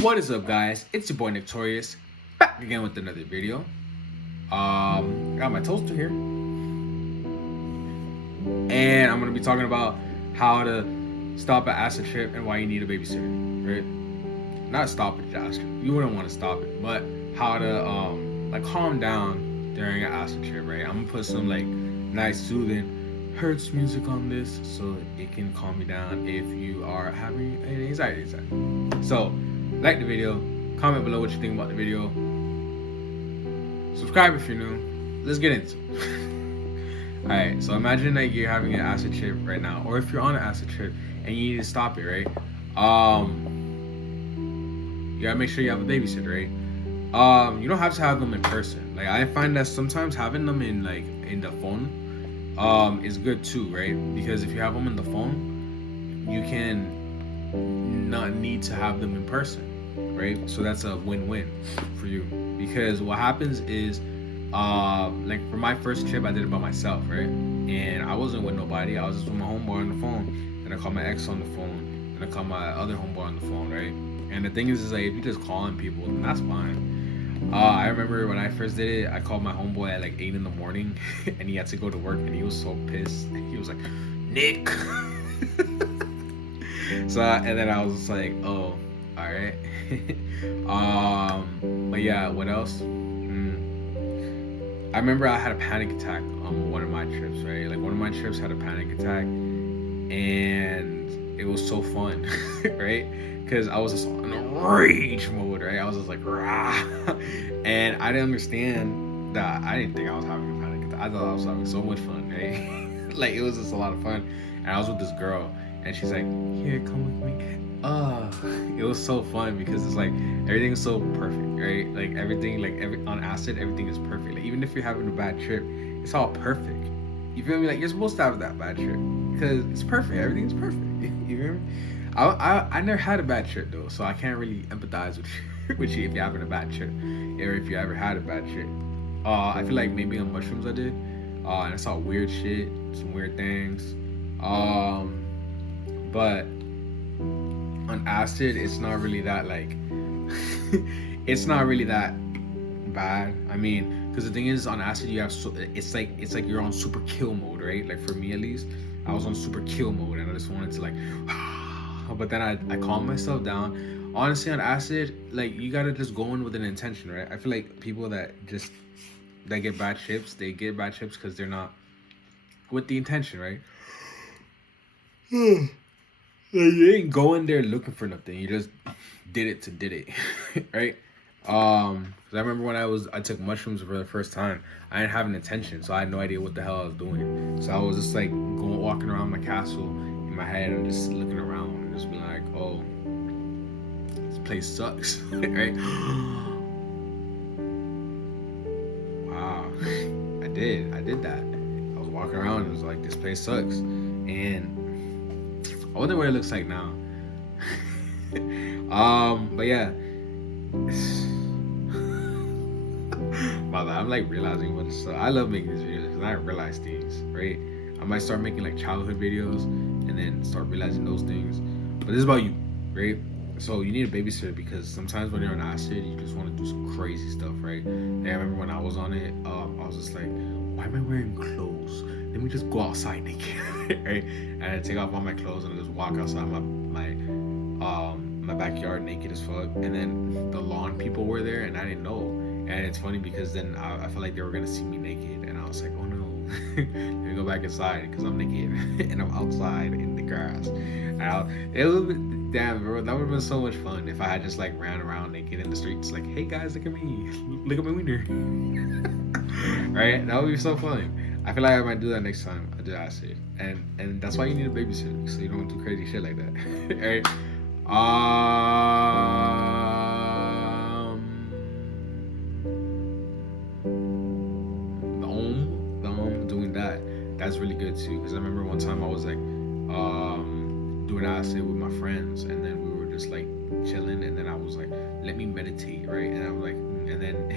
What is up, guys? It's your boy Torius, back again with another video. Got my toaster here, and I'm gonna be talking about how to stop an acid trip and why you need a babysitter, right? Not stop it, Josh. You wouldn't want to stop it, but how to like calm down during an acid trip, right? I'm gonna put some like nice soothing Hertz music on this so it can calm you down if you are having an anxiety attack. So, like the video, comment below what you think about the video, subscribe if you're new. Let's get into it. Alright, so imagine that you're having an acid trip right now, or if you're on an acid trip and you need to stop it, right? You gotta make sure you have a babysitter, right? You don't have to have them in person. Like, I find that sometimes having them in the phone is good too, right? Because if you have them in the phone, you can not need to have them in person, right? So that's a win-win for you. Because what happens is, like for my first trip, I did it by myself, right? And I wasn't with nobody. I was just with my homeboy on the phone, and I called my ex on the phone, and I called my other homeboy on the phone, right? And the thing is like, if you just calling people, then that's fine. I remember when I first did it, I called my homeboy at like 8 in the morning, and he had to go to work, and he was so pissed. He was like, Nick. So, and then I was just like, oh, all right. But yeah, what else? I remember I had a panic attack on one of my trips, right? Like one of my trips had a panic attack, and it was so fun, right? Because I was just in a rage mode, right? I was just like, rah, and I didn't understand that. I didn't think I was having a panic attack. I thought I was having so much fun, right? Like it was just a lot of fun, and I was with this girl, and she's like, here, come with me. It was so fun because it's like everything's so perfect, right? Like everything, like on acid, everything is perfect. Like even if you're having a bad trip, it's all perfect. You feel me? Like you're supposed to have that bad trip because it's perfect. Everything's perfect. You feel me? I never had a bad trip though, so I can't really empathize with you if you're having a bad trip, or if you ever had a bad trip. I feel like maybe on mushrooms I did, and I saw weird shit, some weird things. But on acid, it's not really that like it's not really that bad. I mean, because the thing is, on acid you have it's like you're on super kill mode, right? Like for me at least, I was on super kill mode, and I just wanted to like but then I calmed myself down. Honestly, on acid, like you gotta just go in with an intention, right? I feel like people that get bad trips, they get bad trips because they're not with the intention, right? You ain't going there looking for nothing. You just did it, right? 'Cause I remember when I took mushrooms for the first time, I didn't have an intention, so I had no idea what the hell I was doing. So I was just like walking around my castle in my head and just looking around and just being like, oh, this place sucks, right? Wow, I did that. I was walking around and it was like, this place sucks, and I wonder what it looks like now. But yeah. My bad, I'm like realizing what stuff. I love making these videos because I realize things, right? I might start making like childhood videos and then start realizing those things. But this is about you, right? So you need a babysitter because sometimes when you're on acid, you just want to do some crazy stuff, right? And I remember when I was on it, I was just like, why am I wearing clothes? Let me just go outside naked, right? And I take off all my clothes and I just walk outside my backyard naked as fuck. And then the lawn people were there and I didn't know. And it's funny because then I felt like they were gonna see me naked, and I was like, oh no, let me go back inside because I'm naked and I'm outside in the grass. It would damn, bro, that would have been so much fun if I had just like ran around naked in the streets, like, hey guys, look at me, look at my wiener, right? That would be so fun. I feel like I might do that next time I do acid, and that's why you need a babysitter so you don't do crazy shit like that, right? Doing that, that's really good too. Because I remember one time I was like, doing acid with my friends, and then we were just like chilling, and then I was like, let me meditate, right? And I was like, and then,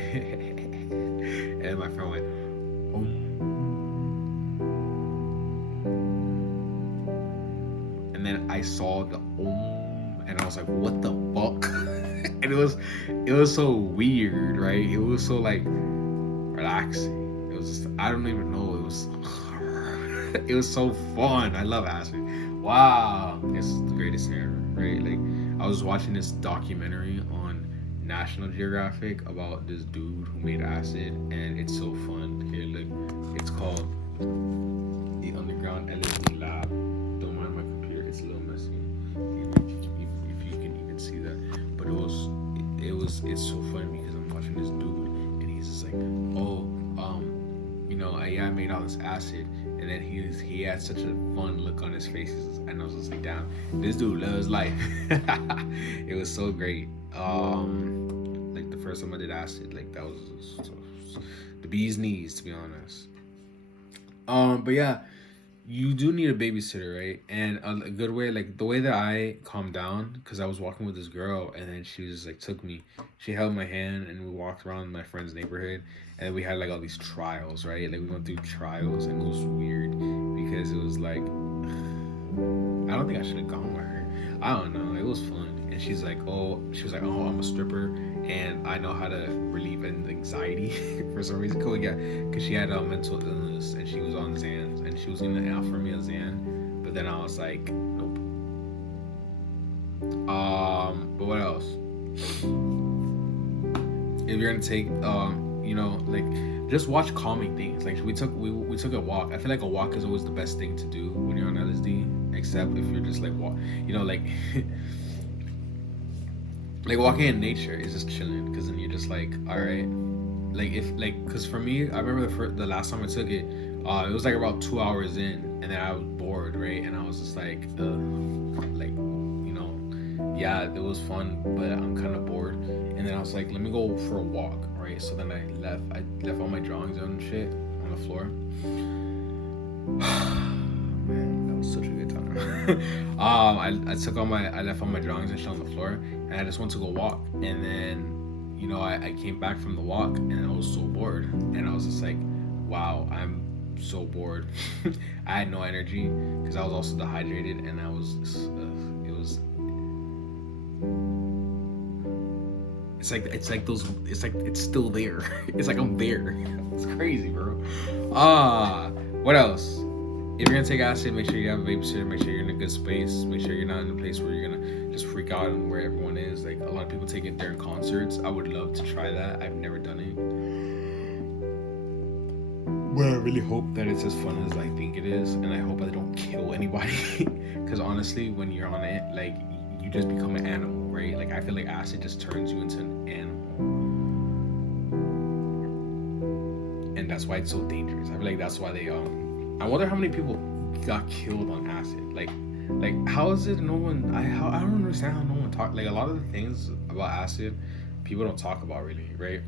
and my friend went, and then I saw the and I was like, what the fuck? And it was so weird, right? It was so like relaxing. It was just, I don't even know. It was it was so fun. I love acid. Wow, it's the greatest thing ever, right? Like I was watching this documentary on National Geographic about this dude who made acid, and it's so fun. Here, look, it's called the Underground LSD Lab. Don't mind my computer; it's a little messy. If you can even see that, but it's so funny because I'm watching this dude, and he's just like, oh, I made all this acid, and then he had such a fun look on his face, and I was just like, damn, this dude loves life. It was so great. Like the first time I did acid, like that was the bee's knees, to be honest. But yeah, you do need a babysitter, right? And a good way, like the way that I calmed down, because I was walking with this girl, and then she just like took me, she held my hand, and we walked around my friend's neighborhood, and we had like all these trials, right? Like we went through trials, and it was weird because it was like, I don't think I should have gone with her. I don't know. It was fun. And she was like, oh, I'm a stripper, and I know how to relieve anxiety for some reason. Cool, yeah, because she had a mental illness, and she was on Xans, and she was gonna offer me a Xan, but then I was like, nope. But what else? If you're gonna take, like just watch calming things. Like we took a walk. I feel like a walk is always the best thing to do when you're on LSD, except if you're just like like like walking in nature is just chilling, because then you're just like, all right, because for me, I remember the last time I took it, it was like about 2 hours in, and then I was bored, right, and I was just like, yeah, it was fun, but I'm kind of bored, and then I was like, let me go for a walk, right? So then I left all my drawings and shit on the floor. Man, that was such a good time. I left all my drawings and shit on the floor, and I just went to go walk, and then I came back from the walk, and I was so bored, and I was just like, wow, I'm so bored. I had no energy because I was also dehydrated, and it's still there. It's like I'm there. It's crazy, bro. What else? If you're gonna take acid, make sure you have a babysitter. Make sure you're in a good space. Make sure you're not in a place where you're gonna just freak out and where everyone is. Like a lot of people take it during concerts. I would love to try that. I've never done it, but I really hope that it's as fun as I think it is, and I hope I don't kill anybody. Because honestly, when you're on it, like you just become an animal, right? Like I feel like acid just turns you into an animal, and that's why it's so dangerous. I feel like that's why they I wonder how many people got killed on acid. Like how is it no one? I don't understand how no one talk. Like a lot of the things about acid, people don't talk about really, right?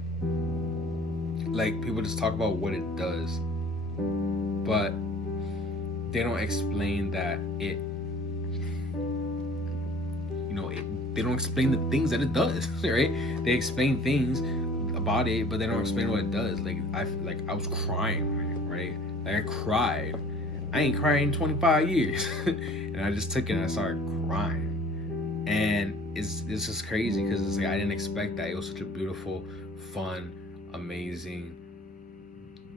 Like people just talk about what it does, but they don't explain that it. They don't explain the things that it does, right? They explain things about it, but they don't explain what it does. Like I was crying, right? Like I cried. I ain't cried in 25 years. And I just took it and I started crying. And it's just crazy because it's like I didn't expect that. It was such a beautiful, fun, amazing,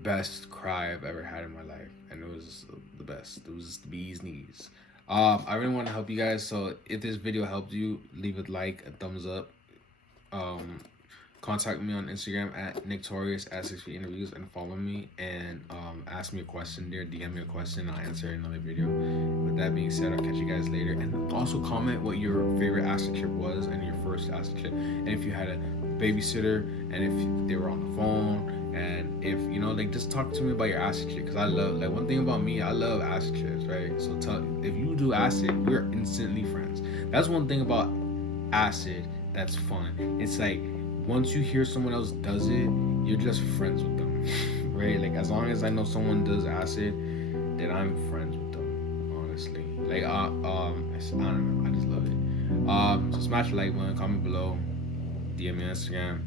best cry I've ever had in my life. And it was the best. It was the bee's knees. I really want to help you guys. So if this video helped you, leave a like, a thumbs up. Contact me on Instagram at Torius at 6 Feet Interviews, and follow me, and ask me a question there, DM me a question, I'll answer in another video. With that being said, I'll catch you guys later, and also comment what your favorite acid trip was and your first acid trip, and if you had a babysitter, and if they were on the phone, and if like just talk to me about your acid trip, because I love, like, one thing about me, I love acid trips, right? So if you do acid, we're instantly friends. That's one thing about acid that's fun. It's like once you hear someone else does it, you're just friends with them, right? Like as long as I know someone does acid, then I'm friends with them, honestly. Like I don't know, I just love it. So smash the like button, comment below, DM me on Instagram,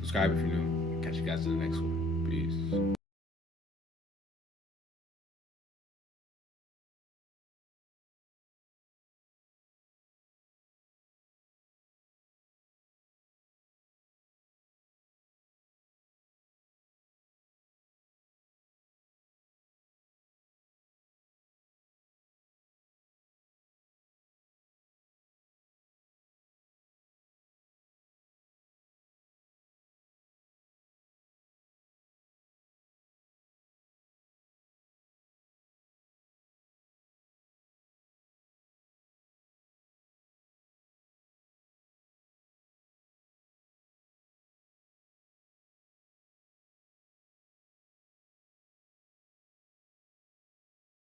subscribe if you're new. Catch you guys in the next one. Peace.